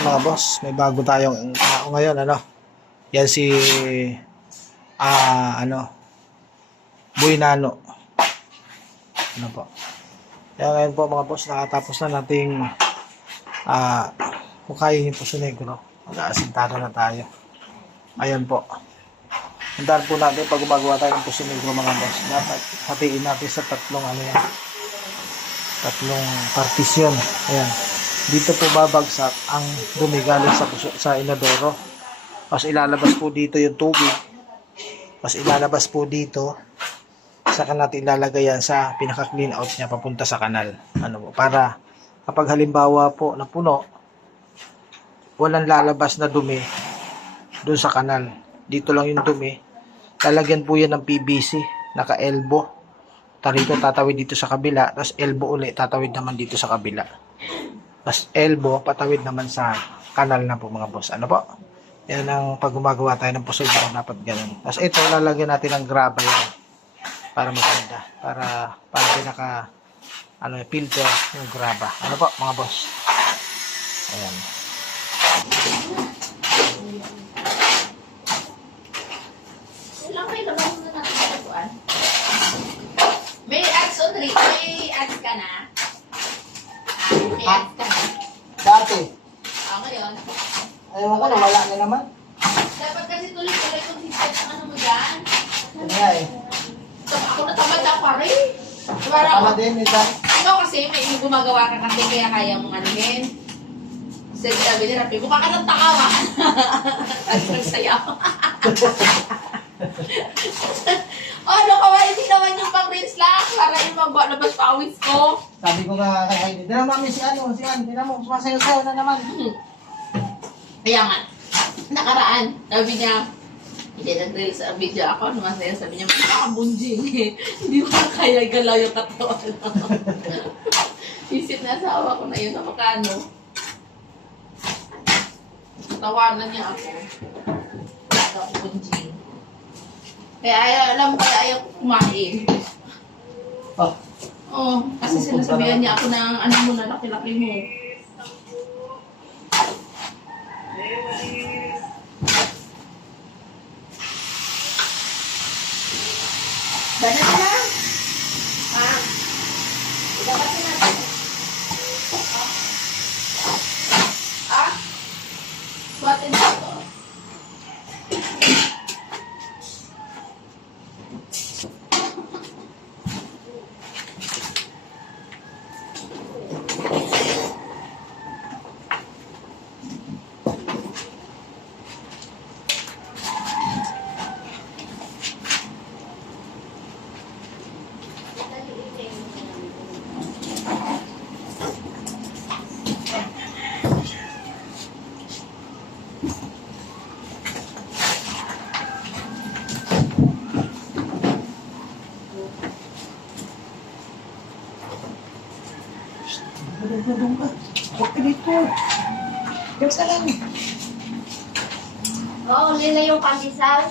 mga boss, may bago tayong tao ngayon, ano? Yan si Boy Nano. Ano po? Kaya ngayon po mga boss, nakatapos na nating hukayin yung Puso Negro. Mag-aasintado na tayo. Ayan po. Hintahan po natin pag gumagawa tayo ng Puso Negro mga boss. Dapat hatiin natin sa tatlong tatlong partisyon. Ayan. Dito po babagsak ang dumi galing sa inodoro. Tapos ilalabas po dito yung tubig. Tapos ilalabas po dito. Saka natin ilalagay yan sa pinaka-clean out niya papunta sa kanal. Ano po? Para kapag halimbawa po na puno, walang lalabas na dumi doon sa kanal. Dito lang yung dumi. Lalagyan po yan ng PVC. Naka-elbow. Tarito tatawid dito sa kabila. Tapos elbow ulit tatawid naman dito sa kabila. Tapos elbow, patawid naman sa kanal na po mga boss. Ano po? Yan ang pag gumagawa tayo ng Puso Negro, dapat ganun. Tapos ito, lalagyan natin ng graba yan. Para maganda. Para pinaka, filter yung graba. Ano po mga boss? Ayan. Ilang may labas na natin ito, May ads on rin. May ads ka na. May ads ka na. Dati. Ngayon. Ayaw ko na, wala na naman. Dapat kasi tuloy-tuloy kung sistem ng ano mo dyan. Yan nga eh. Ako natamad na pa rin. Tama din, ito. Ikaw kasi may gumagawa ka kasi kaya kaya mong anuhin. Sabi ni Rapi, mukha ka ng takawan. At nagsayaw. Ano ka ba? Hindi naman yung pang-rinse lang para yung maglabas pawis ko. Sabi ko nga kay Heidi, dala mami si Ann, tingnan mo, sumasayaw-sayaw na naman. Kaya nga, nakaraan, sabi niya, hindi nag-reel sa video ako, sumasayaw, sabi niya, makakabunjing eh. Hindi mo kaya galaw yung katawan. Isip na asawa ko na yun, na makano. Tawanan niya ako. Nakakabunjing. Kaya alam ko, ayaw ko kumain. Oh. Oo, kasi sinasabihan niya ako ng ano mo na laki-laki mo. Banat na? Ha? Ibabat na natin. Ha? Suwatin na ito. Doon ka. Huwag ka dito. Diyan ka lang. Oo, nila yung kamisal.